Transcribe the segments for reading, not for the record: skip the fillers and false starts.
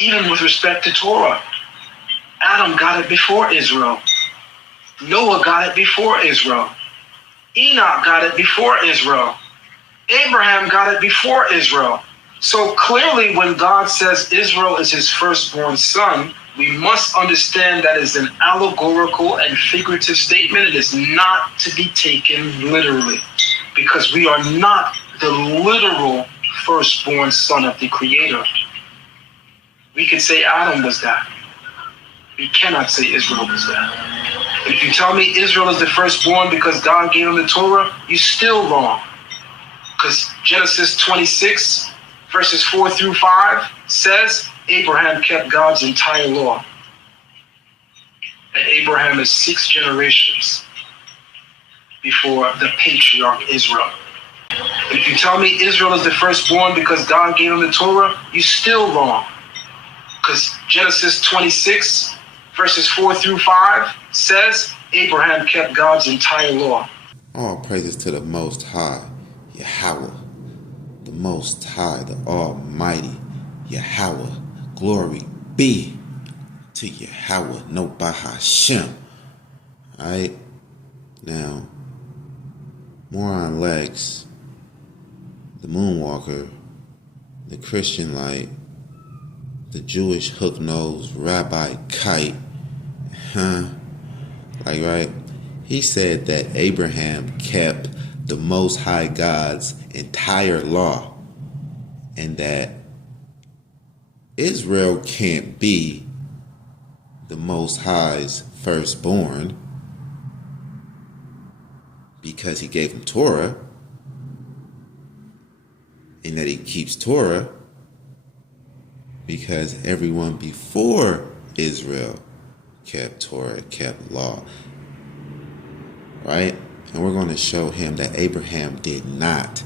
even with respect to Torah. Adam got it before Israel. Noah got it before Israel. Enoch got it before Israel. Abraham got it before Israel. So clearly when God says Israel is his firstborn son, we must understand that is an allegorical and figurative statement. It is not to be taken literally, because we are not the literal firstborn son of the Creator. We could say Adam was that. We cannot say Israel was that. And if you tell me Israel is the firstborn because God gave him the Torah, you're still wrong. Because Genesis 26, verses 4 through 5 says Abraham kept God's entire law. And Abraham is 6 generations before the patriarch Israel. And if you tell me Israel is the firstborn because God gave him the Torah, you're still wrong. Because Genesis 26, verses 4 through 5 says Abraham kept God's entire law. All praises to the Most High, Yahweh, the Most High, the Almighty, Yahweh. Glory be to Yahweh, no Bahashem. Alright? Now, more on Lexx, the Moonwalker, the Christian Light, the Jewish hook-nosed Rabbi Kite. Right? He said that Abraham kept the Most High God's entire law, and that Israel can't be the Most High's firstborn because he gave him Torah, and that he keeps Torah because everyone before Israel kept Torah, kept law. Right? And we're going to show him that Abraham did not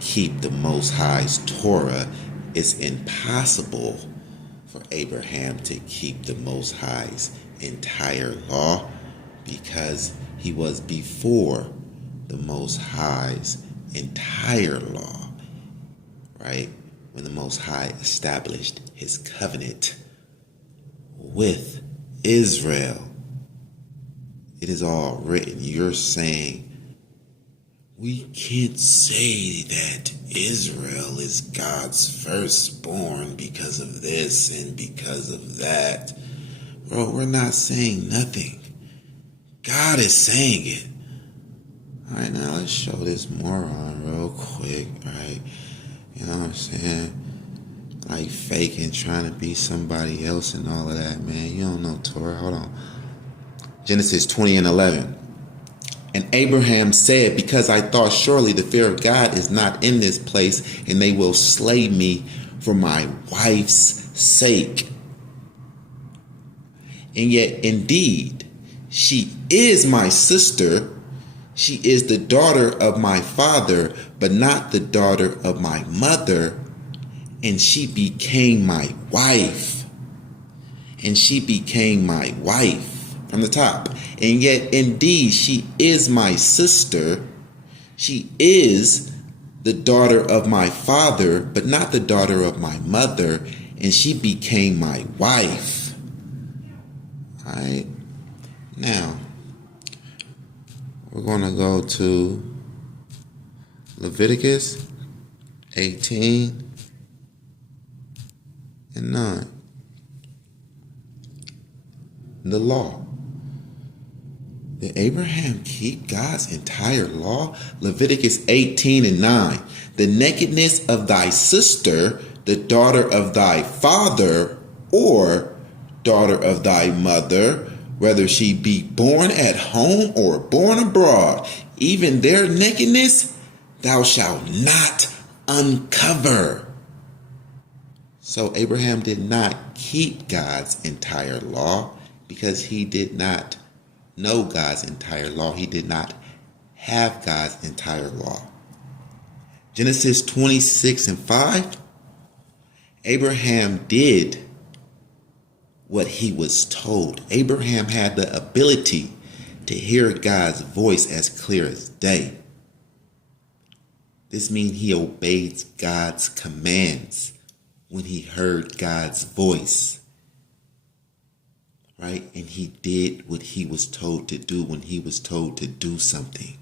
keep the Most High's Torah. It's impossible for Abraham to keep the Most High's entire law because he was before the Most High's entire law. Right? When the Most High established his covenant with Israel. It is all written. You're saying we can't say that Israel is God's firstborn because of this and because of that. Bro, we're not saying nothing. God is saying it. All right, now let's show this moron real quick, right? You know what I'm saying? Like faking, trying to be somebody else and all of that, man. You don't know Torah. Hold on. Genesis 20:11. And Abraham said, because I thought surely the fear of God is not in this place, and they will slay me for my wife's sake. And yet, indeed, she is my sister. She is the daughter of my father, but not the daughter of my mother. And she became my wife. And she became my wife. From the top. And yet, indeed, she is my sister. She is the daughter of my father, but not the daughter of my mother. And she became my wife. All right. Now, we're going to go to Leviticus 18 and 9. The law. Did Abraham keep God's entire law? Leviticus 18 and 9. The nakedness of thy sister, the daughter of thy father, or daughter of thy mother, whether she be born at home or born abroad, even their nakedness thou shalt not uncover. So Abraham did not keep God's entire law because he did not know God's entire law. He did not have God's entire law. Genesis 26 and 5. Abraham did what he was told. Abraham had the ability to hear God's voice as clear as day. This means he obeyed God's commands when he heard God's voice, right? And he did what he was told to do when he was told to do something.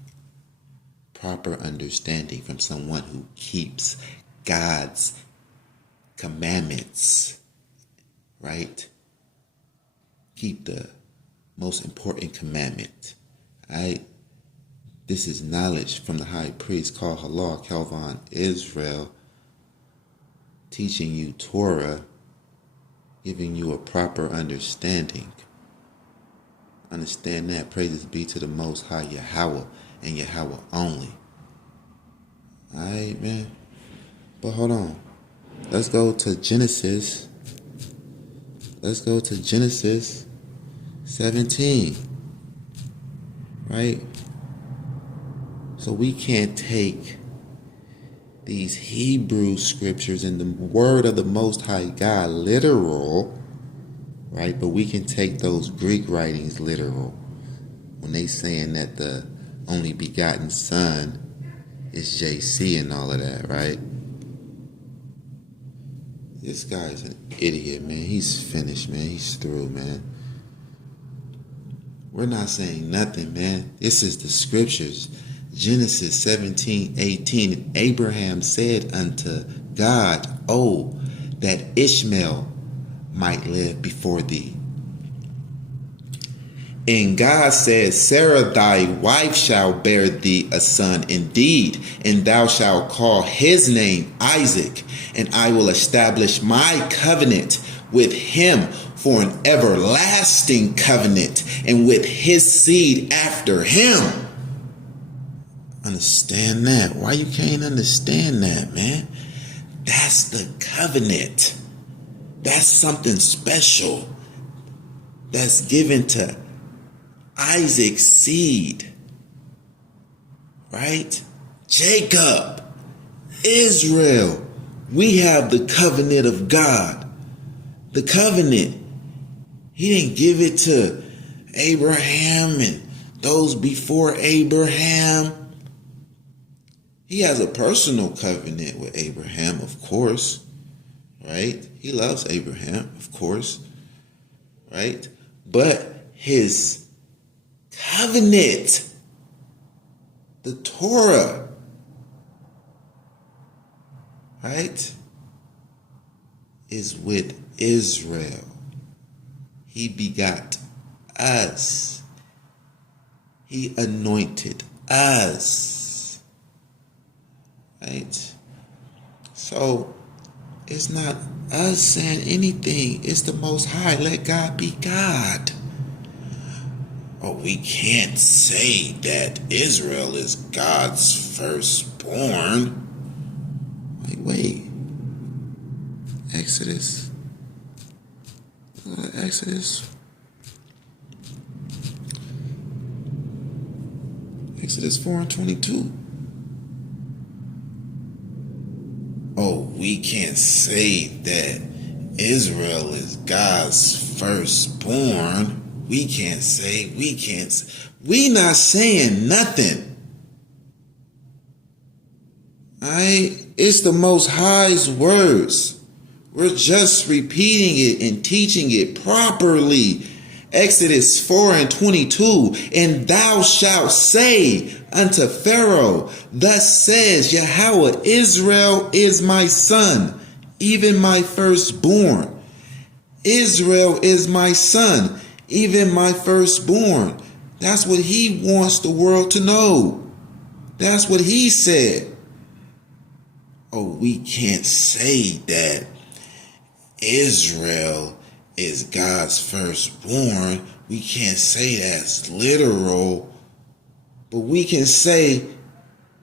Proper understanding from someone who keeps God's commandments, right? Keep the most important commandment, right? This is knowledge from the high priest called Halal, Kalvon, Israel, teaching you Torah, giving you a proper understanding. Understand that. Praises be to the Most High Yahweh and Yahweh only. Alright, man. But hold on. Let's go to Genesis. Let's go to Genesis 17. Right? So we can't take these Hebrew scriptures and the word of the Most High God literal, right? But we can take those Greek writings literal when they saying that the only begotten Son is JC and all of that, right? This guy's an idiot, man. He's finished, man. He's through, man. We're not saying nothing, man. This is the scriptures. Genesis 17:18. Abraham said unto God, "Oh, that Ishmael might live before thee." And God said, "Sarah thy wife shall bear thee a son indeed, and thou shalt call his name Isaac, and I will establish my covenant with him for an everlasting covenant, and with his seed after him." Understand that? Why you can't understand that, man? That's the covenant. That's something special that's given to Isaac's seed, right? Jacob, Israel. We have the covenant of God. The covenant. He didn't give it to Abraham and those before Abraham. He has a personal covenant with Abraham, of course, right? He loves Abraham, of course, right? But his covenant, the Torah, right, is with Israel. He begot us. He anointed us. Right? So it's not us saying anything. It's the Most High. Let God be God. Oh, we can't say that Israel is God's firstborn. Wait. Exodus. Exodus 4:22. Oh, we can't say that Israel is God's firstborn. We not saying nothing. Alright? It's the Most High's words. We're just repeating it and teaching it properly. Exodus 4:22. And thou shalt say unto Pharaoh, thus says Yahweh, Israel is my son, even my firstborn. Israel is my son, even my firstborn. That's what he wants the world to know. That's what he said. Oh, we can't say that Israel is God's firstborn. We can't say that's literal. But we can say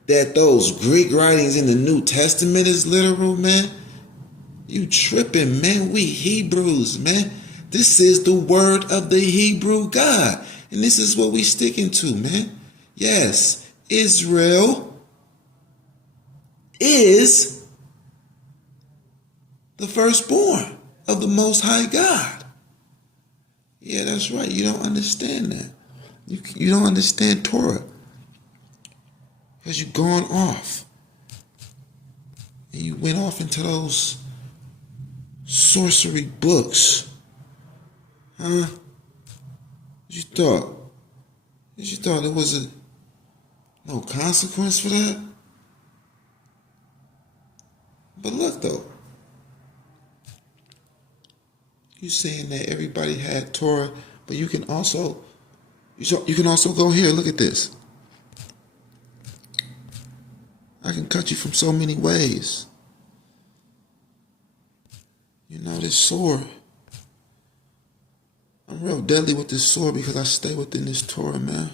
that those Greek writings in the New Testament is literal, man. You tripping, man. We Hebrews, man. This is the word of the Hebrew God. And this is what we sticking to, man. Yes, Israel is the firstborn of the Most High God. Yeah, that's right. You don't understand that. You don't understand Torah. Because you've gone off. And you went off into those sorcery books. Huh? What you thought? You thought there was no consequence for that? But look though, you saying that everybody had Torah, but you can also go here. Look at this. I can cut you from so many ways. You know, this sword. I'm real deadly with this sword because I stay within this Torah, man.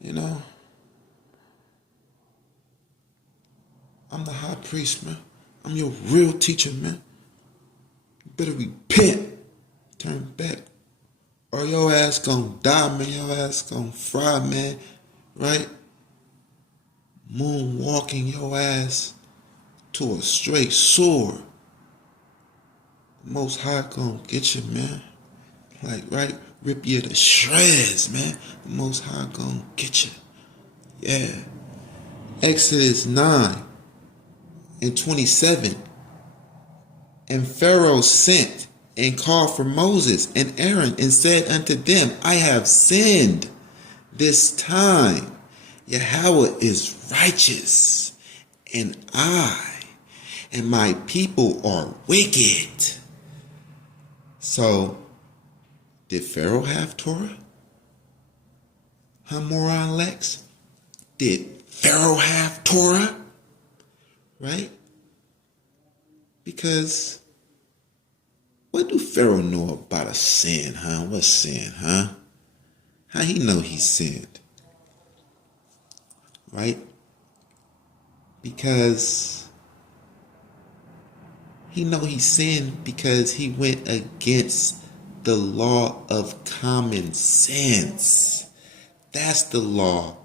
You know, I'm the high priest, man. I'm your real teacher, man. You better repent. Turn back. Or your ass gonna die, man. Your ass gonna fry, man. Right? Moonwalking your ass to a straight sword. The Most High gonna get you, man. Like, right? Rip you to shreds, man. The Most High gonna get you. Yeah. Exodus 9:27. And Pharaoh sent and called for Moses and Aaron and said unto them, I have sinned this time. Yahweh is righteous, and I and my people are wicked. So, did Pharaoh have Torah? Huh, moron Lexx? Did Pharaoh have Torah? Right? Because what do Pharaoh know about a sin, huh? What's sin, huh? How he know he sinned? Right? Because he know he sinned because he went against the law of common sense. That's the law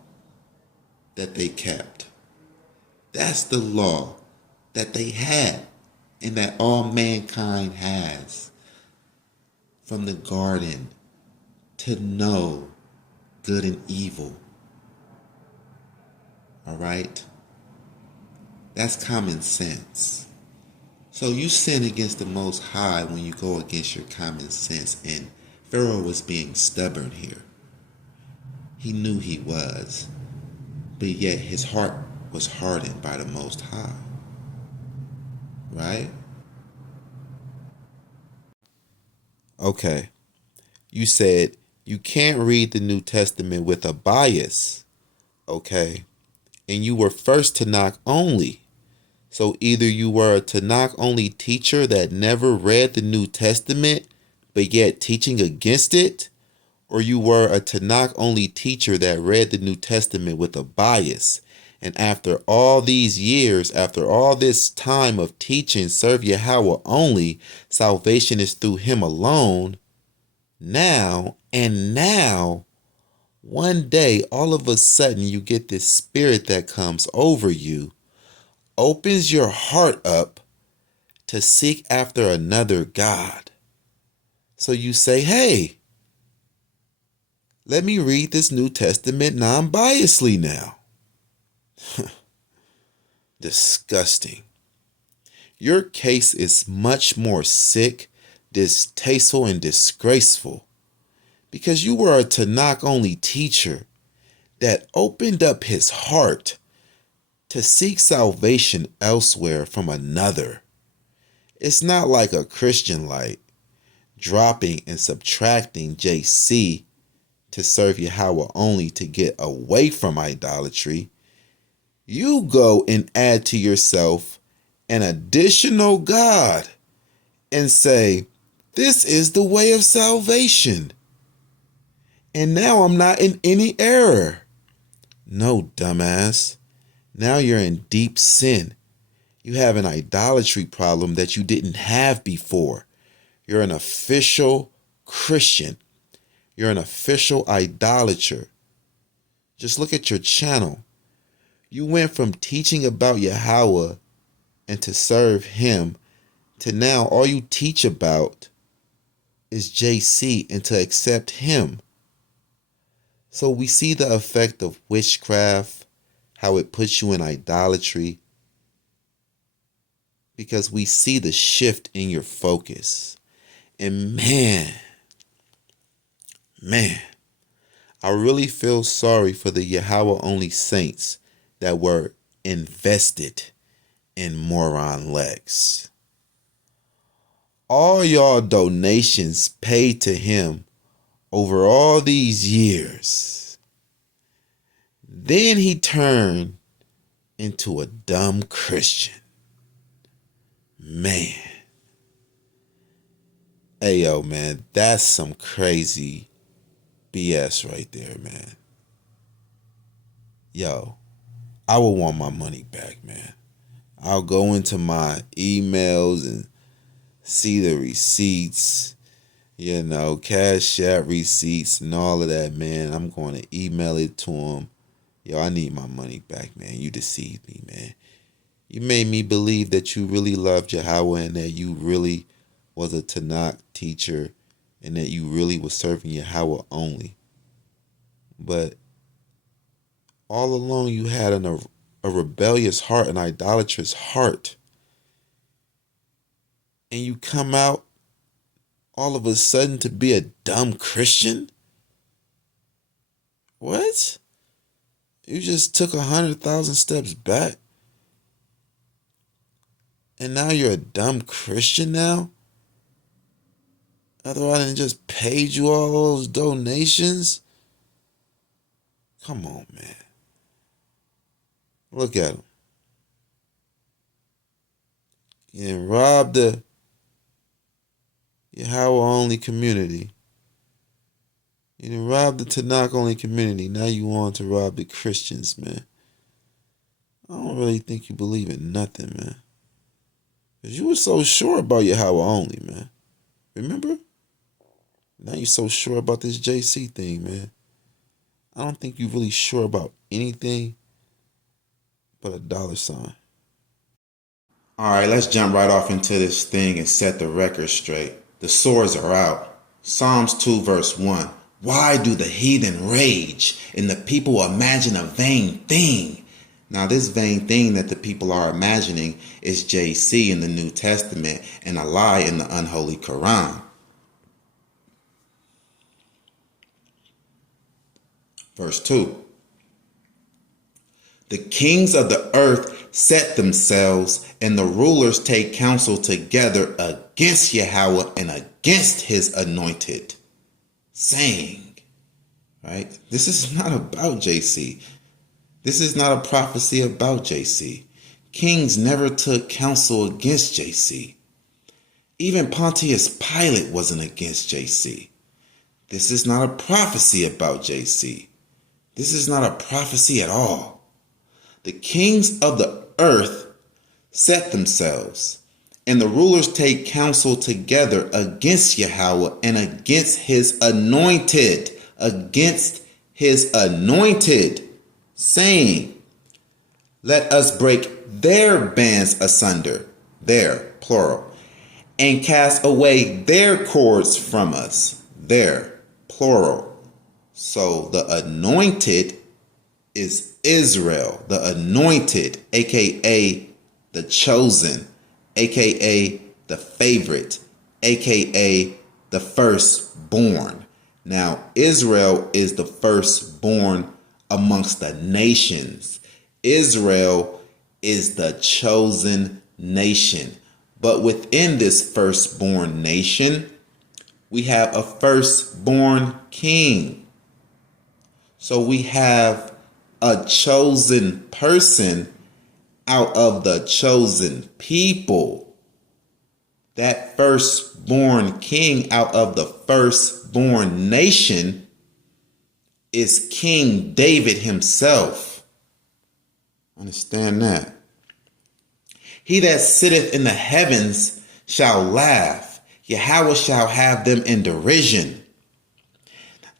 that they kept. That's the law that they had and that all mankind has. From the garden to know good and evil. All right? That's common sense. So you sin against the Most High when you go against your common sense. And Pharaoh was being stubborn here. He knew he was. But yet his heart was hardened by the Most High. Right? Okay. You said you can't read the New Testament with a bias. Okay. And you were first Tanakh only. So either you were a Tanakh only teacher that never read the New Testament, but yet teaching against it, or you were a Tanakh only teacher that read the New Testament with a bias. And after all these years, after all this time of teaching, serve Yahweh only, salvation is through him alone. Now, one day, all of a sudden, you get this spirit that comes over you, opens your heart up to seek after another God. So you say, hey, let me read this New Testament non-biasedly now. Disgusting. Your case is much more sick, distasteful, and disgraceful because you were a Tanakh only teacher that opened up his heart to seek salvation elsewhere from another. It's not like a Christian light dropping and subtracting JC to serve Yahweh only to get away from idolatry. You go and add to yourself an additional God and say, this is the way of salvation. And now I'm not in any error. No, dumbass. Now you're in deep sin. You have an idolatry problem that you didn't have before. You're an official Christian. You're an official idolater. Just look at your channel. You went from teaching about Yahweh and to serve him to now all you teach about is JC and to accept him. So we see the effect of witchcraft, how it puts you in idolatry. because we see the shift in your focus. And man, I really feel sorry for the Yahweh only saints that were invested in moron Lexx. All y'all donations paid to him over all these years. Then he turned into a dumb Christian. Man. Hey, yo, man, that's some crazy BS right there, man. Yo, I would want my money back, man. I'll go into my emails and see the receipts, Cash App receipts and all of that, man. I'm going to email it to him. Yo, I need my money back, man. You deceived me, man. You made me believe that you really loved Yahweh and that you really was a Tanakh teacher and that you really was serving Yahweh only. But all along you had a rebellious heart, an idolatrous heart. And you come out all of a sudden to be a dumb Christian? What? You just took 100,000 steps back? And now you're a dumb Christian now? After I done just paid you all those donations? Come on, man. Look at him. You done robbed the Yahweh only community. You done robbed the Tanakh only community. Now you want to rob the Christians, man. I don't really think you believe in nothing, man. Because you were so sure about Yahweh only, man. Remember? Now you're so sure about this JC thing, man. I don't think you're really sure about anything but a $sign. All right, let's jump right off into this thing and set the record straight. The swords are out. Psalms 2 verse 1. Why do the heathen rage and the people imagine a vain thing? Now, this vain thing that the people are imagining is JC in the New Testament and a lie in the unholy Quran. Verse 2. The kings of the earth set themselves, and the rulers take counsel together against Yahweh and against his anointed, saying, right? This is not about JC. This is not a prophecy about JC. Kings never took counsel against JC. Even Pontius Pilate wasn't against JC. This is not a prophecy about JC. This is not a prophecy at all. The kings of the earth set themselves, and the rulers take counsel together against Yahweh and against his anointed, saying, let us break their bands asunder, their, plural, and cast away their cords from us, their, plural. So the anointed is Israel, the anointed, aka the chosen, aka the favorite, aka the firstborn. Now, Israel is the firstborn amongst the nations. Israel is the chosen nation. But within this firstborn nation, we have a firstborn king. So we have a chosen person out of the chosen people. That firstborn king out of the firstborn nation is King David himself. Understand that. He that sitteth in the heavens shall laugh. Yahweh shall have them in derision.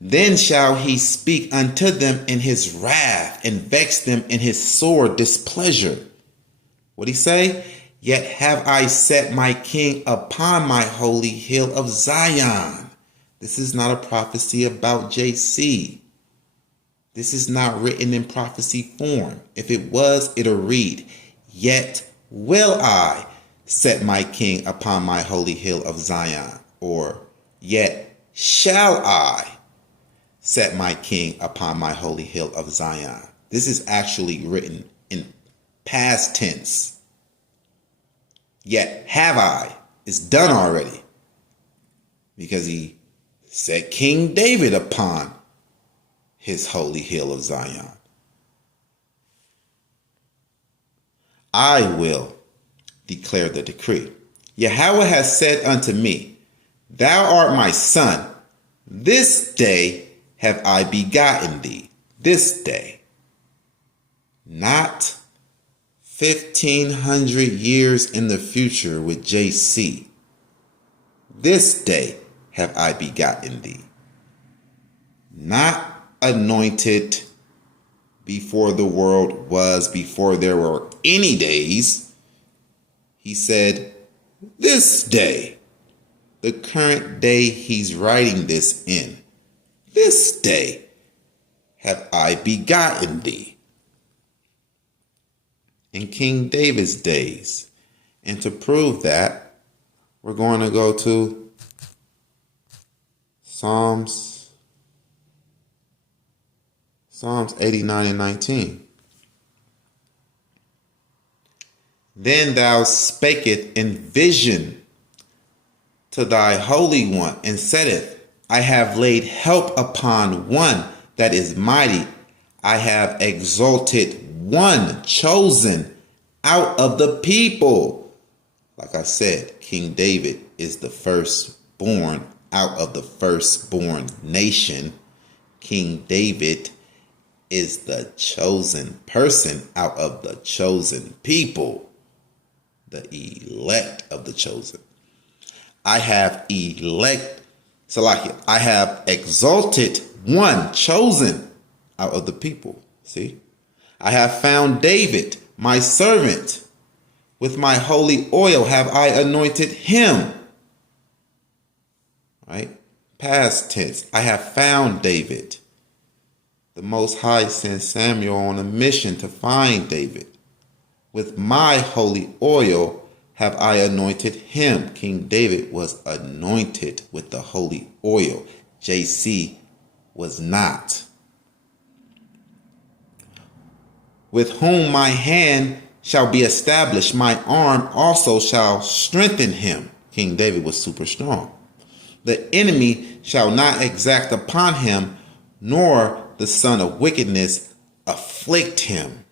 Then shall he speak unto them in his wrath and vex them in his sore displeasure. What'd he say? Yet have I set my king upon my holy hill of Zion. This is not a prophecy about JC. This is not written in prophecy form. If it was, it'll read, yet will I set my king upon my holy hill of Zion, or yet shall I set my king upon my holy hill of Zion. This is actually written in past tense. Yet have I. It's done already. Because he set King David upon his holy hill of Zion. I will declare the decree. Yahweh has said unto me, Thou art my son. This day have I begotten thee. This day. Not 1,500 years in the future with JC. This day have I begotten thee. Not anointed before the world was, before there were any days. He said, this day, the current day he's writing this in, this day have I begotten thee. In King David's days. And to prove that, we're going to go to Psalms 89 and 19. Then thou spakest in vision to thy Holy One, and saidest, I have laid help upon one that is mighty. I have exalted one chosen out of the people. Like I said, King David is the firstborn out of the firstborn nation. King David is the chosen person out of the chosen people, the elect of the chosen. I have I have exalted one chosen out of the people. See? I have found David, my servant. With my holy oil have I anointed him. Right? Past tense. I have found David. The Most High sent Samuel on a mission to find David. With my holy oil have I anointed him. King David was anointed with the holy oil. JC was not. With whom my hand shall be established, my arm also shall strengthen him. King David was super strong. The enemy shall not exact upon him, nor the son of wickedness afflict him.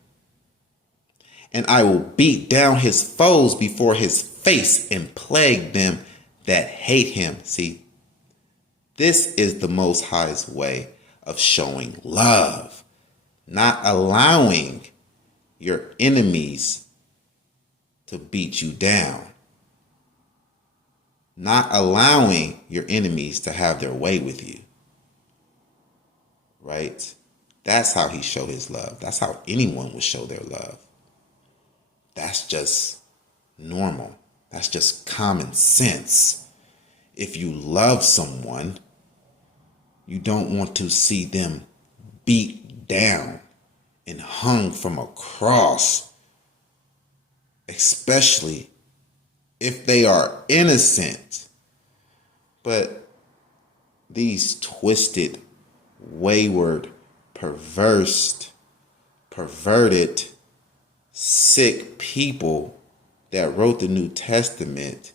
And I will beat down his foes before his face and plague them that hate him. See, this is the Most High's way of showing love, not allowing your enemies to beat you down, not allowing your enemies to have their way with you. Right? That's how he showed his love. That's how anyone would show their love. That's just normal. That's just common sense. If you love someone, you don't want to see them beat down and hung from a cross, especially if they are innocent. But these twisted, wayward, perverted, sick people that wrote the New Testament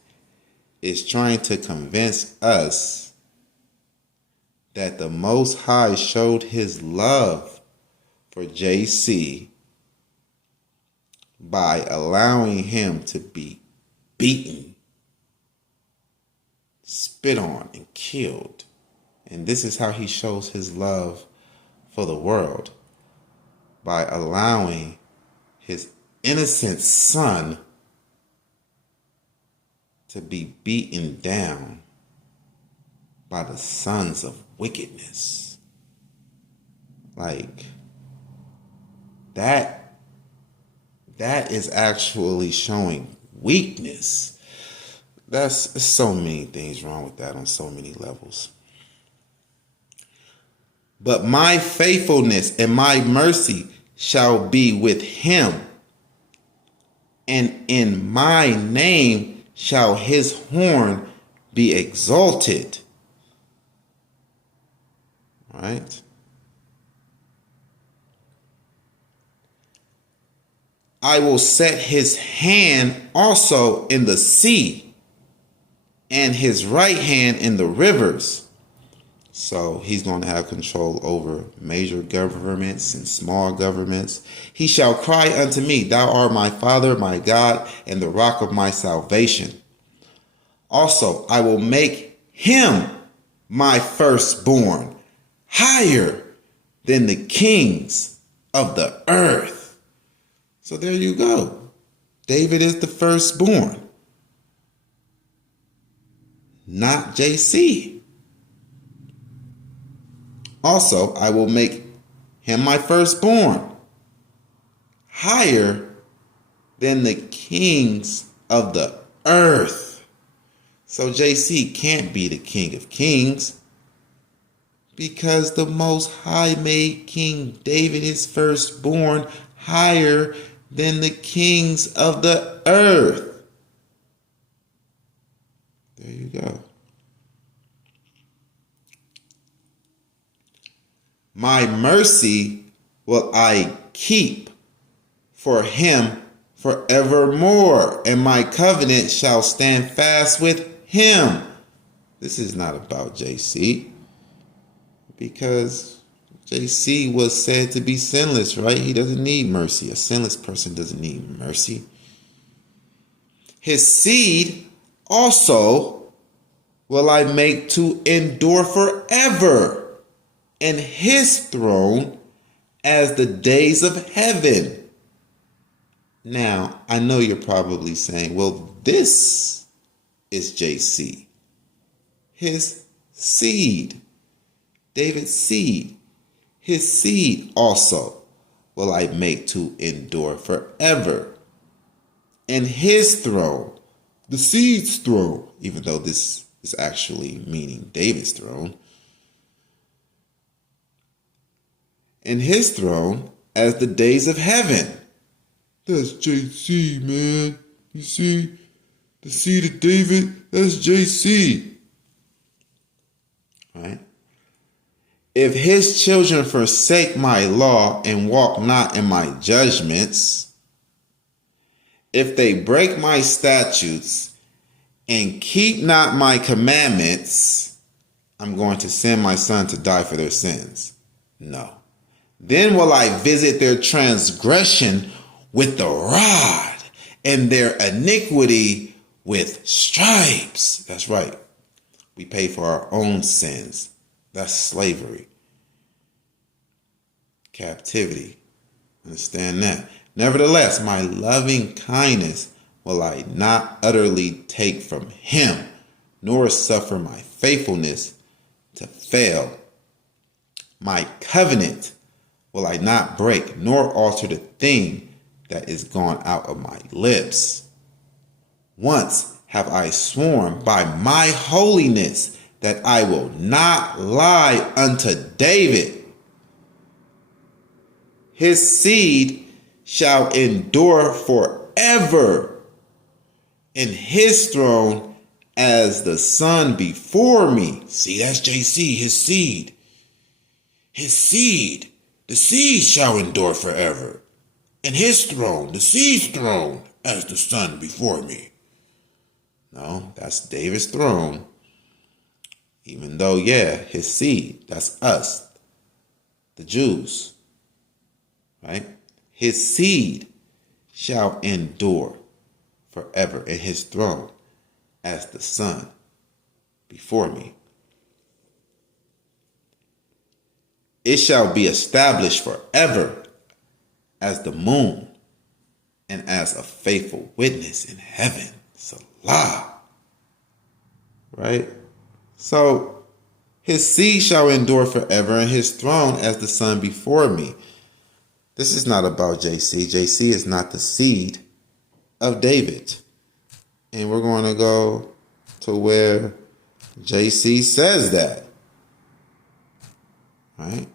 is trying to convince us that the Most High showed his love for JC by allowing him to be beaten, spit on, and killed. And this is how he shows his love for the world, by allowing his innocent son to be beaten down by the sons of wickedness. Like, that is actually showing weakness. There's so many things wrong with that on so many levels. But my faithfulness and my mercy shall be with him. and in my name shall his horn be exalted. Right? I will set his hand also in the sea, and his right hand in the rivers. So he's going to have control over major governments and small governments. He shall cry unto me, thou art my Father, my God, and the rock of my salvation. Also, I will make him my firstborn higher than the kings of the earth. So there you go. David is the firstborn, not JC. Also, I will make him my firstborn higher than the kings of the earth. So JC can't be the king of kings because the Most High made King David his firstborn higher than the kings of the earth. There you go. My mercy will I keep for him forevermore, and my covenant shall stand fast with him. This is not about JC, because JC was said to be sinless, right? He doesn't need mercy. A sinless person doesn't need mercy. His seed also will I make to endure forever, and his throne as the days of heaven. Now, I know you're probably saying, well, this is JC. His seed. David's seed. His seed also will I make to endure forever. And his throne, the seed's throne, even though this is actually meaning David's throne, and his throne as the days of heaven. That's JC, man. You see, the seed of David, that's JC. Right? If his children forsake my law and walk not in my judgments, if they break my statutes and keep not my commandments, I'm going to send my son to die for their sins. No. Then will I visit their transgression with the rod and their iniquity with stripes. That's right. We pay for our own sins. That's slavery. Captivity. Understand that. Nevertheless, my loving kindness will I not utterly take from him, nor suffer my faithfulness to fail. My covenant will I not break, nor alter the thing that is gone out of my lips. Once have I sworn by my holiness that I will not lie unto David. His seed shall endure forever, and his throne as the sun before me. See, that's JC, his seed. His seed. The seed shall endure forever, and his throne, the seed's throne, as the sun before me. No, that's David's throne. Even though, yeah, his seed, that's us, the Jews, right? His seed shall endure forever, and his throne as the sun before me. It shall be established forever as the moon and as a faithful witness in heaven. Salah. Right? So his seed shall endure forever, and his throne as the sun before me. This is not about JC. JC is not the seed of David. And we're going to go to where JC says that. Right?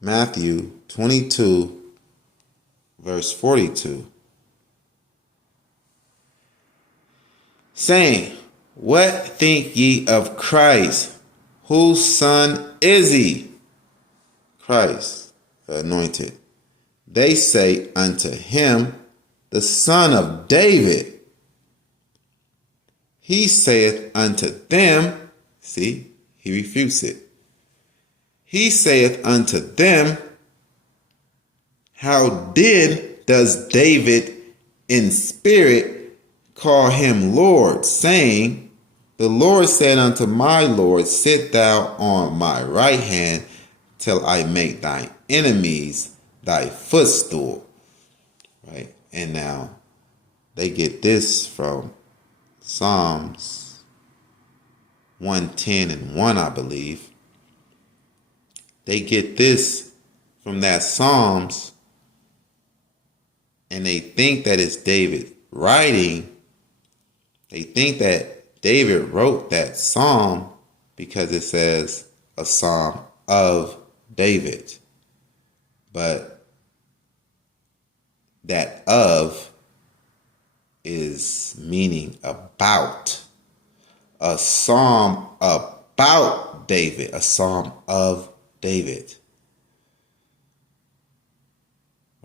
Matthew 22, verse 42, saying, what think ye of Christ? Whose son is he? Christ, the anointed. They say unto him, the son of David. He saith unto them, see, he refutes it. He saith unto them, how does David in spirit call him Lord, saying, the Lord said unto my Lord, sit thou on my right hand till I make thine enemies thy footstool. Right? And now they get this from Psalms 110 and 1, I believe. They get this from that Psalms, and they think that it's David writing. They think that David wrote that psalm because it says a psalm of David. But that of is meaning about. A psalm about David, a psalm of David.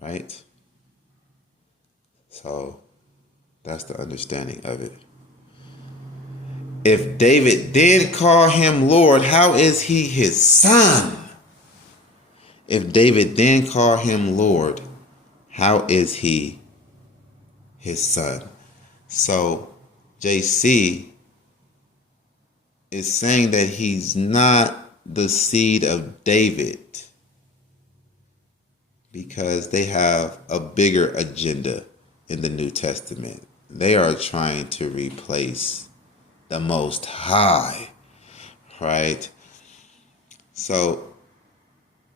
Right? So that's the understanding of it. If David did call him Lord, how is he his son? If David then call him Lord, how is he his son? So JC is saying that he's not the seed of David because they have a bigger agenda in the New Testament. They are trying to replace the Most High, right? So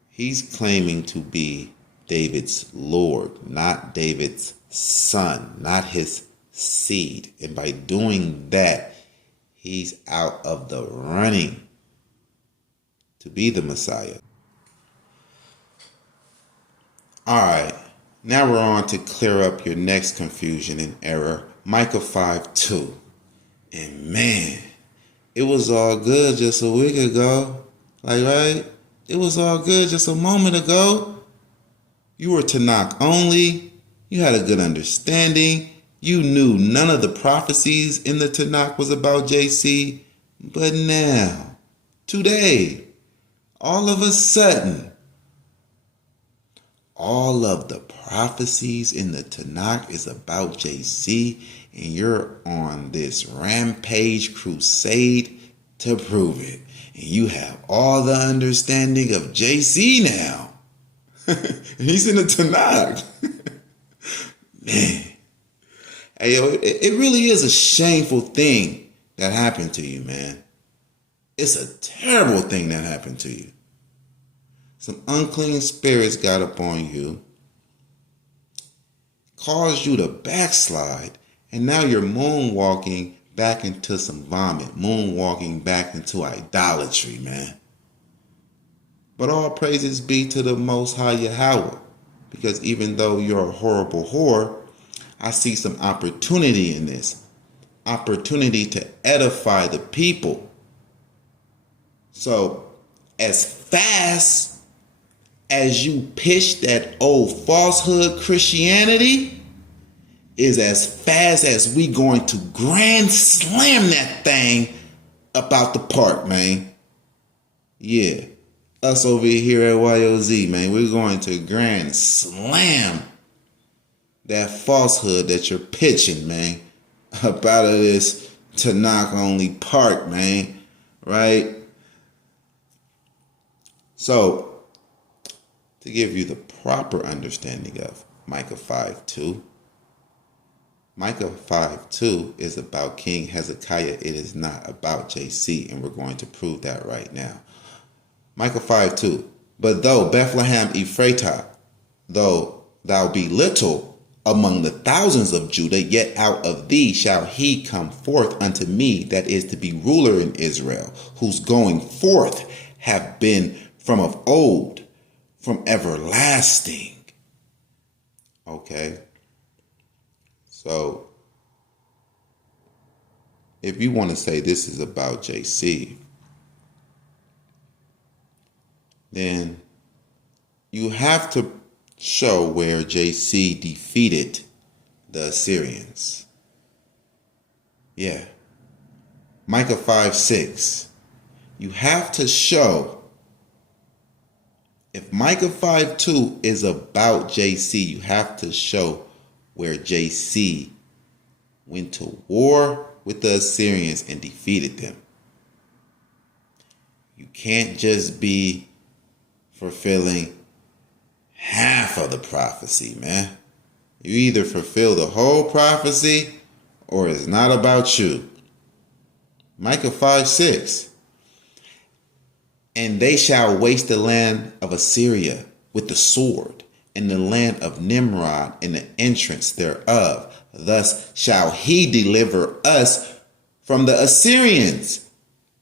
he's claiming to be David's Lord, not David's son, not his seed. And by doing that, he's out of the running to be the Messiah. All right, now we're on to clear up your next confusion and error, Micah 5:2. And man, it was all good just a week ago. Like, right? It was all good just a moment ago. You were Tanakh only. You had a good understanding. You knew none of the prophecies in the Tanakh was about JC. But now, today, all of a sudden, all of the prophecies in the Tanakh is about JC, and you're on this rampage crusade to prove it. And you have all the understanding of JC now. He's in the Tanakh. Man. Hey, yo, it really is a shameful thing that happened to you, man. It's a terrible thing that happened to you. Some unclean spirits got up on you, caused you to backslide, and now you're moonwalking back into some vomit, moonwalking back into idolatry, man. But all praises be to the Most High Yahweh, because even though you're a horrible whore, I see some opportunity in this. Opportunity to edify the people. So, as fast as you pitch that old falsehood Christianity is as fast as we going to grand slam that thing about the park, man. Yeah. Us over here at YOZ, man, we're going to grand slam that falsehood that you're pitching, man, up out of this Tanakh only park, man, right? So, to give you the proper understanding of Micah 5:2, Micah 5:2 is about King Hezekiah. It is not about JC, and we're going to prove that right now. Micah 5:2, but though Bethlehem Ephratah, though thou be little among the thousands of Judah, yet out of thee shall he come forth unto me that is to be ruler in Israel, whose going forth have been from of old, from everlasting. Okay. So if you want to say this is about JC, then you have to show where JC defeated the Assyrians. Yeah. Micah 5:6. You have to show, if Micah 5:2 is about JC, you have to show where JC went to war with the Assyrians and defeated them. You can't just be fulfilling half of the prophecy, man. You either fulfill the whole prophecy or it's not about you. Micah 5:6. And they shall waste the land of Assyria with the sword, and the land of Nimrod in the entrance thereof. Thus shall he deliver us from the Assyrians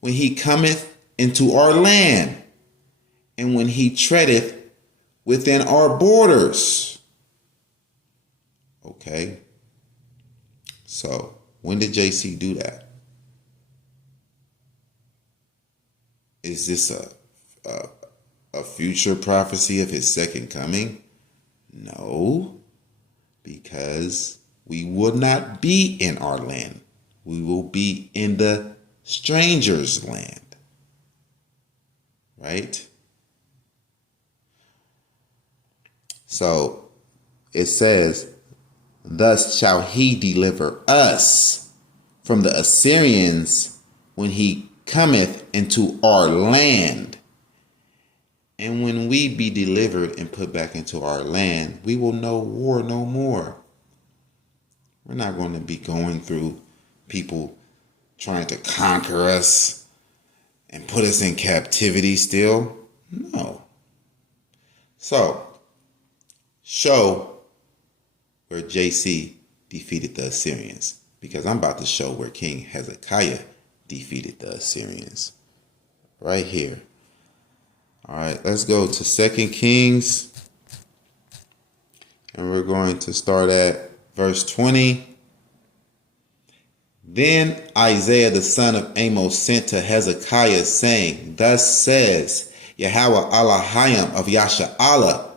when he cometh into our land, and when he treadeth within our borders. Okay. So when did JC do that? Is this a future prophecy of his second coming? No, because we will not be in our land. We will be in the stranger's land. Right? So it says, thus shall he deliver us from the Assyrians when he cometh into our land. And when we be delivered and put back into our land, we will know war no more. We're not going to be going through people trying to conquer us and put us in captivity still. No. So, show where JC defeated the Assyrians, because I'm about to show where King Hezekiah defeated the Assyrians. Right here. All right, let's go to 2 Kings. And we're going to start at verse 20. Then Isaiah the son of Amos sent to Hezekiah, saying, thus says Yahweh Elohim of Yasha'Allah,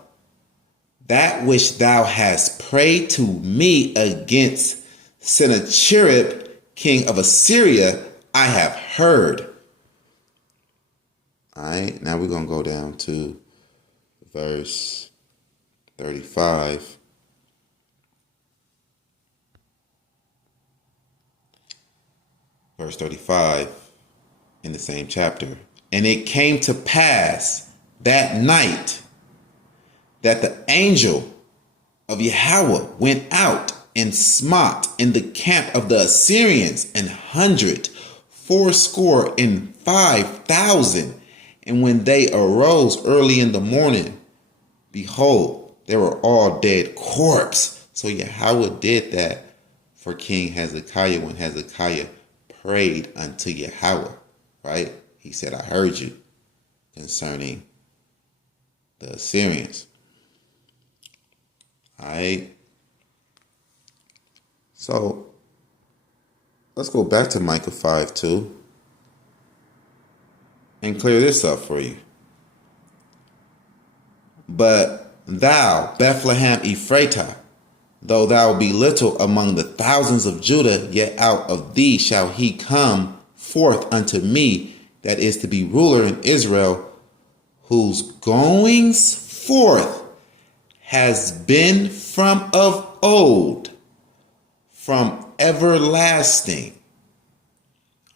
that which thou hast prayed to me against Sennacherib, king of Assyria, I have heard. All right, now we're going to go down to verse 35. Verse 35 in the same chapter. And it came to pass that night that the angel of Yahweh went out and smote in the camp of the Assyrians 185,000. And when they arose early in the morning, behold, they were all dead corpse. So Yahweh did that for King Hezekiah when Hezekiah prayed unto Yahweh, right? He said, I heard you concerning the Assyrians. All right. So let's go back to Micah 5:2 and clear this up for you. But thou, Bethlehem Ephratah, though thou be little among the thousands of Judah, yet out of thee shall he come forth unto me, that is to be ruler in Israel, whose goings forth has been from of old, from everlasting.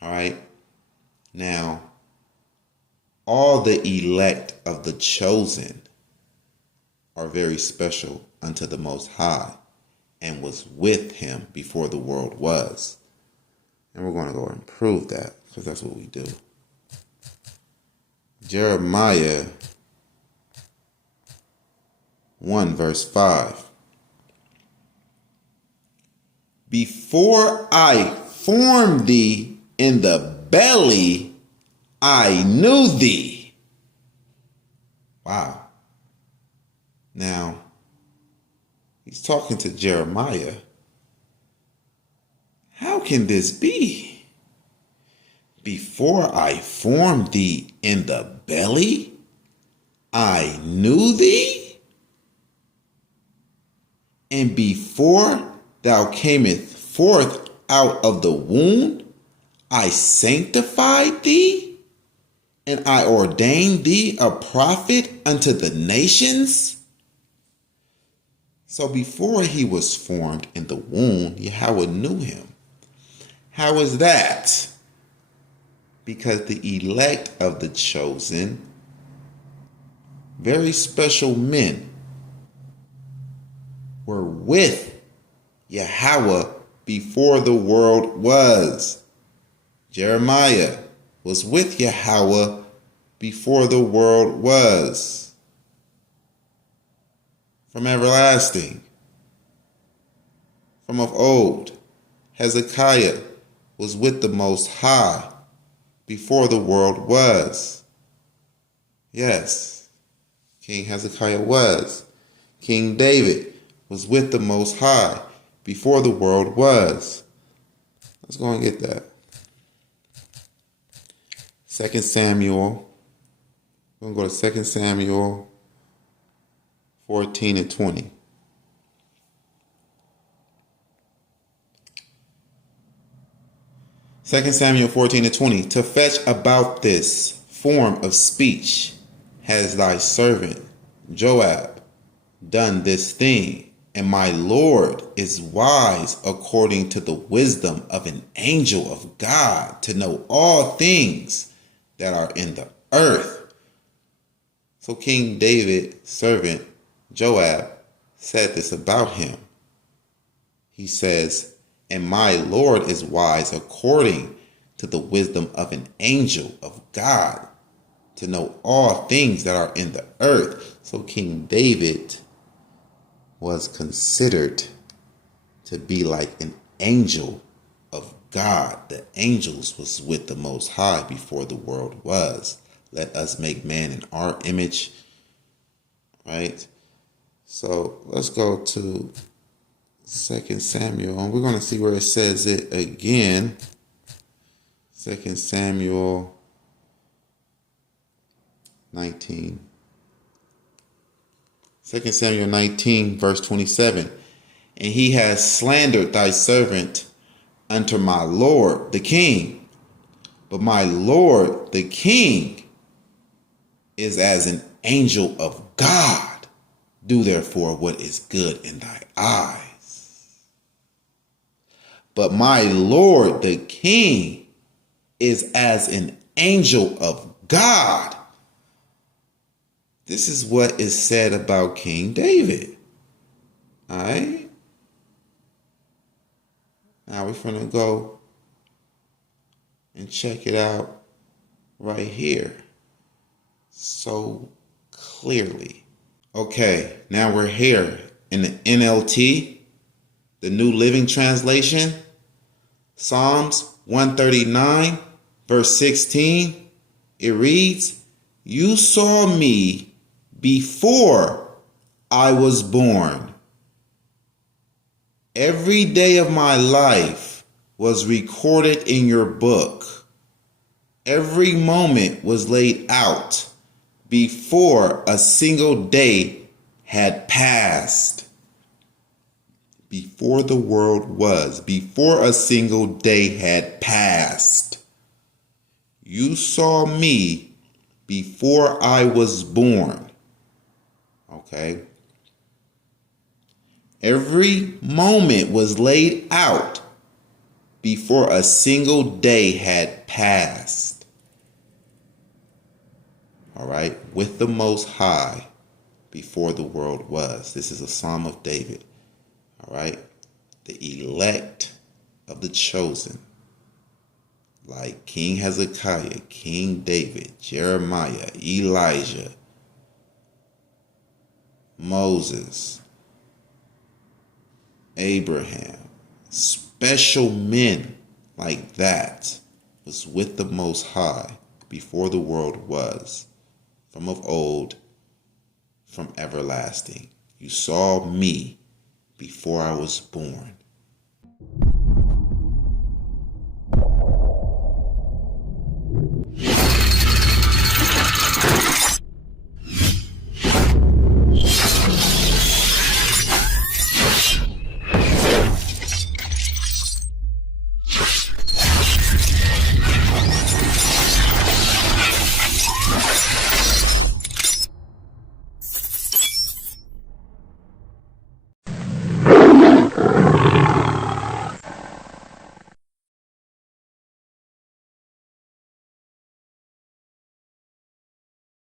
All right. Now, all the elect of the chosen are very special unto the Most High, and was with him before the world was. And we're going to go and prove that, because that's what we do. Jeremiah 1 verse 5. Before I formed thee in the belly, I knew thee. Wow. Now, He's talking to Jeremiah. How can this be? Before I formed thee in the belly, I knew thee? And before thou camest forth out of the womb, I sanctified thee, and I ordained thee a prophet unto the nations? So before he was formed in the womb, Yahweh knew him. How is that? Because the elect of the chosen, very special men, were with Yahweh before the world was. Jeremiah was with Yahweh before the world was. From everlasting, from of old, Hezekiah was with the Most High before the world was. Yes, King Hezekiah was. King David was with the Most High before the world was. Let's go and get that. 2 Samuel. We're going to go to 2 Samuel 14 and 20. Second Samuel 14 and 20. To fetch about this form of speech has thy servant Joab done this thing, and my Lord is wise according to the wisdom of an angel of God to know all things that are in the earth. So King David's servant Joab said this about him. He says, and my Lord is wise according to the wisdom of an angel of God to know all things that are in the earth. So King David was considered to be like an angel of God. The angels was with the Most High before the world was. Let us make man in our image. Right? So let's go to 2 Samuel, and we're going to see where it says it again. 2 Samuel 19. 2 Samuel 19, verse 27. And he has slandered thy servant unto my Lord the king. But my Lord the king is as an angel of God. Do therefore what is good in thy eyes. But my Lord the king is as an angel of God. This is what is said about King David. All right. Now we're going to go and check it out right here. So clearly. Okay, now we're here in the NLT, the New Living Translation, Psalms 139, verse 16. It reads, you saw me before I was born. Every day of my life was recorded in your book. Every moment was laid out before a single day had passed. Before the world was, before a single day had passed. You saw me before I was born. Okay. Every moment was laid out before a single day had passed. All right, with the Most High before the world was. This is a Psalm of David. All right, the elect of the chosen, like King Hezekiah, King David, Jeremiah, Elijah, Moses, Abraham, special men like that was with the Most High before the world was. From of old, from everlasting. You saw me before I was born.